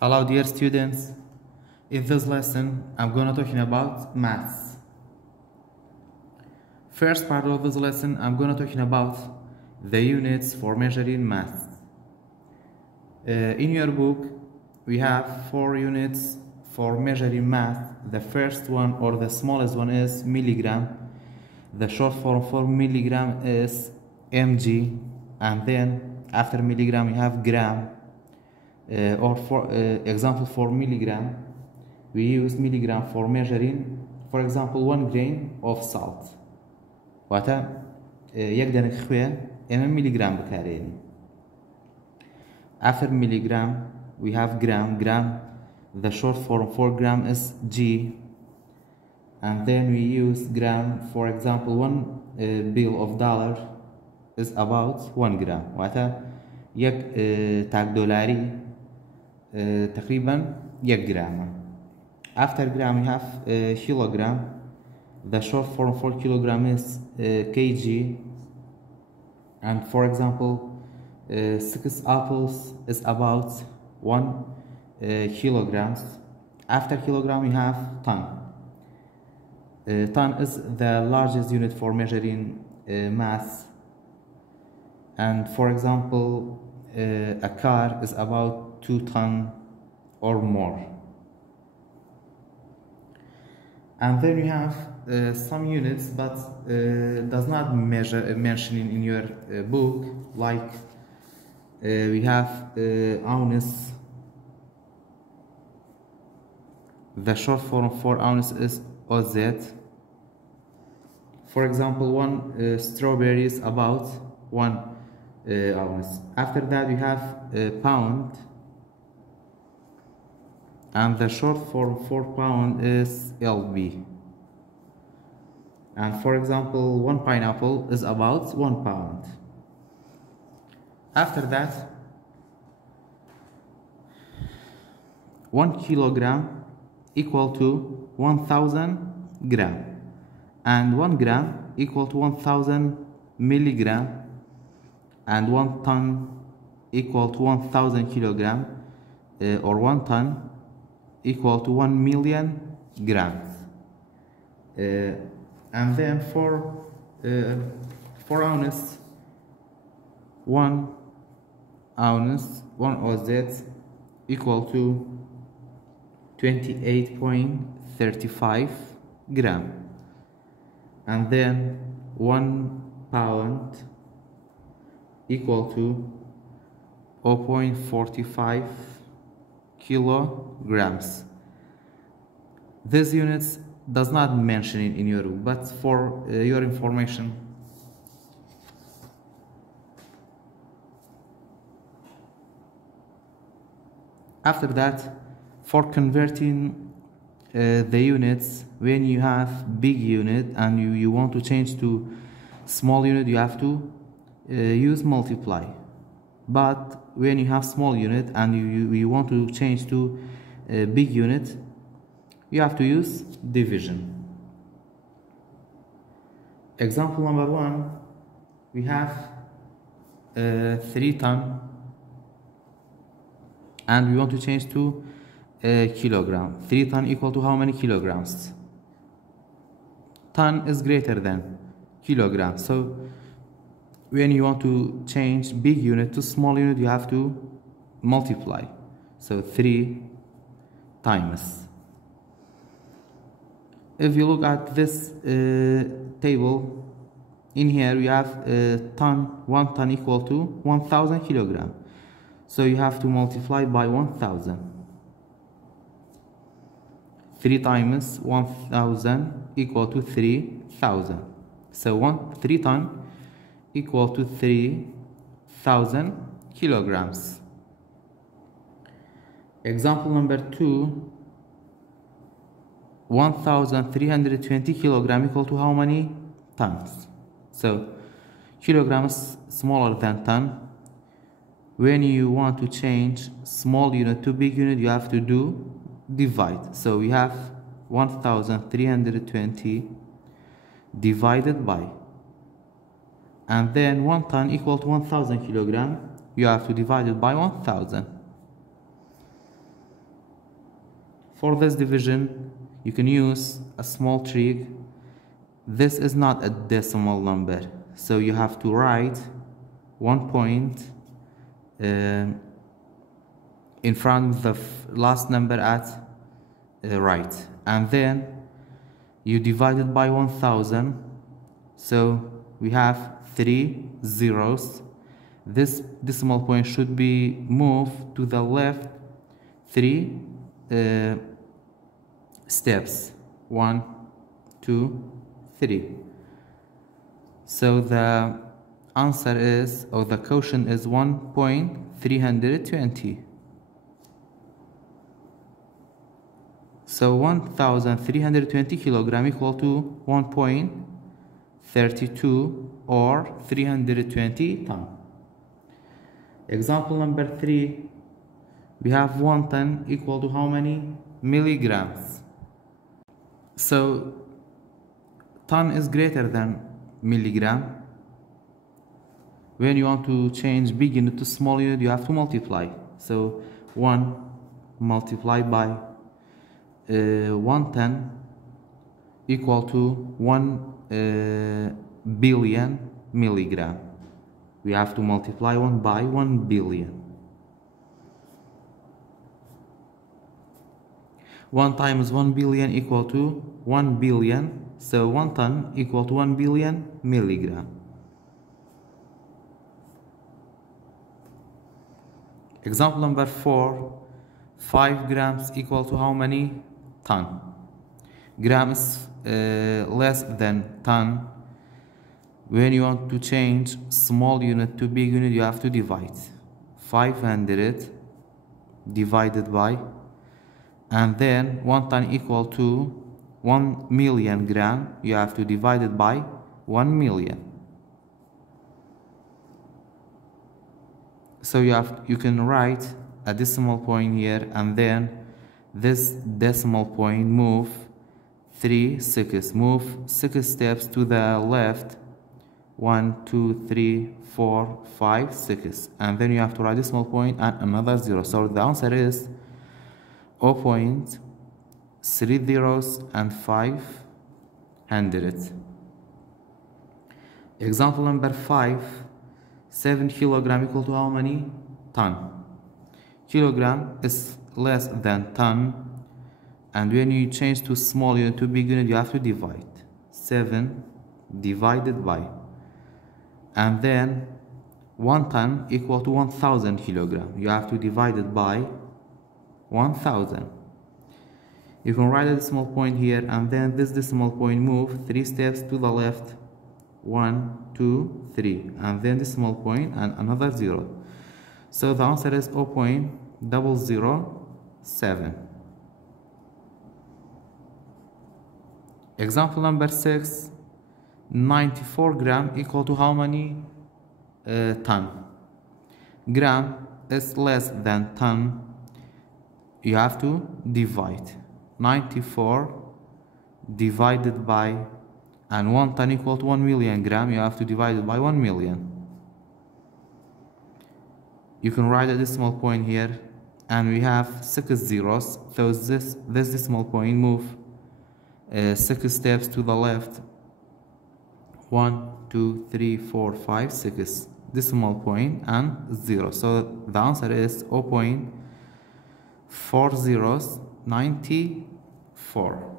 Hello dear students, in this lesson I'm gonna talking about maths. First part of this lesson I'm gonna talking about the units for measuring maths. In your book we have 4 units for measuring math. The first one or the smallest one is milligram. The short form for milligram is mg, and then after milligram we have gram. Or for example, for milligram we use milligram for measuring, for example, 1 grain of salt. واتە یەک دەنگ خوێن ئێمە milligram بکارێنین. After milligram we have gram. The short form for gram is g, and then we use gram. For example, 1 bill of dollar is about 1 gram. واتە یەک تاک دۆلاری تقريبا 1 gram. After gram we have kilogram. The short form for kilogram is kg, and for example 6 apples is about 1 kilograms. After kilogram we have ton. Ton is the largest unit for measuring mass, and for example a car is about 2 tons or more. And then we have some units but does not mention in your book, like we have ounce. The short form for ounce is oz. For example, 1 strawberry is about 1 ounce. After that we have pound, and the short form for pound is lb. And for example, 1 pineapple is about 1 pound. After that, 1 kilogram equal to 1000 gram, and 1 gram equal to 1000 milligram, and 1 ton equal to 1000 kilogram, or 1 ton equal to 1 million grams. And then for ounce, 1 ounce, 1 oz equal to 28.35 gram, and then 1 pound equal to 0.45 kilograms. These units does not mention it in your book, but for your information. After that, for converting the units, when you have big unit and you want to change to small unit, you have to use multiply. But when you have small unit and you want to change to a big unit, you have to use division. Example number 1, we have 3 ton, and we want to change to a kilogram. 3 ton equal to how many kilograms? Ton is greater than kilogram, so when you want to change big unit to small unit, you have to multiply. So 3 times. If you look at this table, in here we have ton. 1 ton equal to 1000 kilogram. So you have to multiply by 1000. 3 times 1000 equal to 3000. So 3 ton equal to 3000 kilograms. Example number 2, 1320 kilogram equal to how many tons? So kilogram is smaller than ton. When you want to change small unit to big unit, you have to do divide. So we have 1320 divided by, and then 1 ton equal to 1000 kilogram, you have to divide it by 1000. For this division, you can use a small trick. This is not a decimal number, so you have to write 1 point in front of the last number at right, and then you divide it by 1000, so we have 3 zeros. This decimal point should be moved to the left 3 steps, 1, 2, 3. So the answer is, or the quotient is 1.320. So 1320 kilogram equal to 1.32 or 320 ton. Example number 3, we have 1 ton equal to how many milligrams? So ton is greater than milligram. When you want to change big unit to small unit, you have to multiply. So 1 multiplied by 1 ton equal to 1 billion milligram. We have to multiply 1 by 1 billion. 1 times 1 billion equal to 1 billion. So 1 ton equal to 1 billion milligram. Example number 4, 5 grams equal to how many ton? Gram is less than ton. When you want to change small unit to big unit, you have to divide 500 divided by, and then 1 ton equal to 1 million gram, you have to divide it by 1 million. So you can write a decimal point here, and then this decimal point move 3 6 steps to the left, 1 2 3 4 5 6, and then you have to write decimal point and another 0. So the answer is 0.3 zeros and 500. Example number 5, 7 kilogram equal to how many ton? Kilogram is less than ton, and when you change to small unit to big unit, you have to divide 7 divided by, and then 1 ton equal to 1000 kilogram. You have to divide it by 1000. You can write a decimal point here, and then this decimal point move 3 steps to the left, 1 2 3, and then decimal point and another 0. So the answer is 0.007. Example number 6, 94 gram equal to how many ton? Gram is less than ton. You have to divide 94 divided by, and 1 ton equal to 1 million gram, you have to divide it by 1 million. You can write a decimal point here, and we have 6 zeros, so this decimal point move 6 steps to the left, 1 2 3 4 5 6 decimal point and 0. So the answer is 0.4094.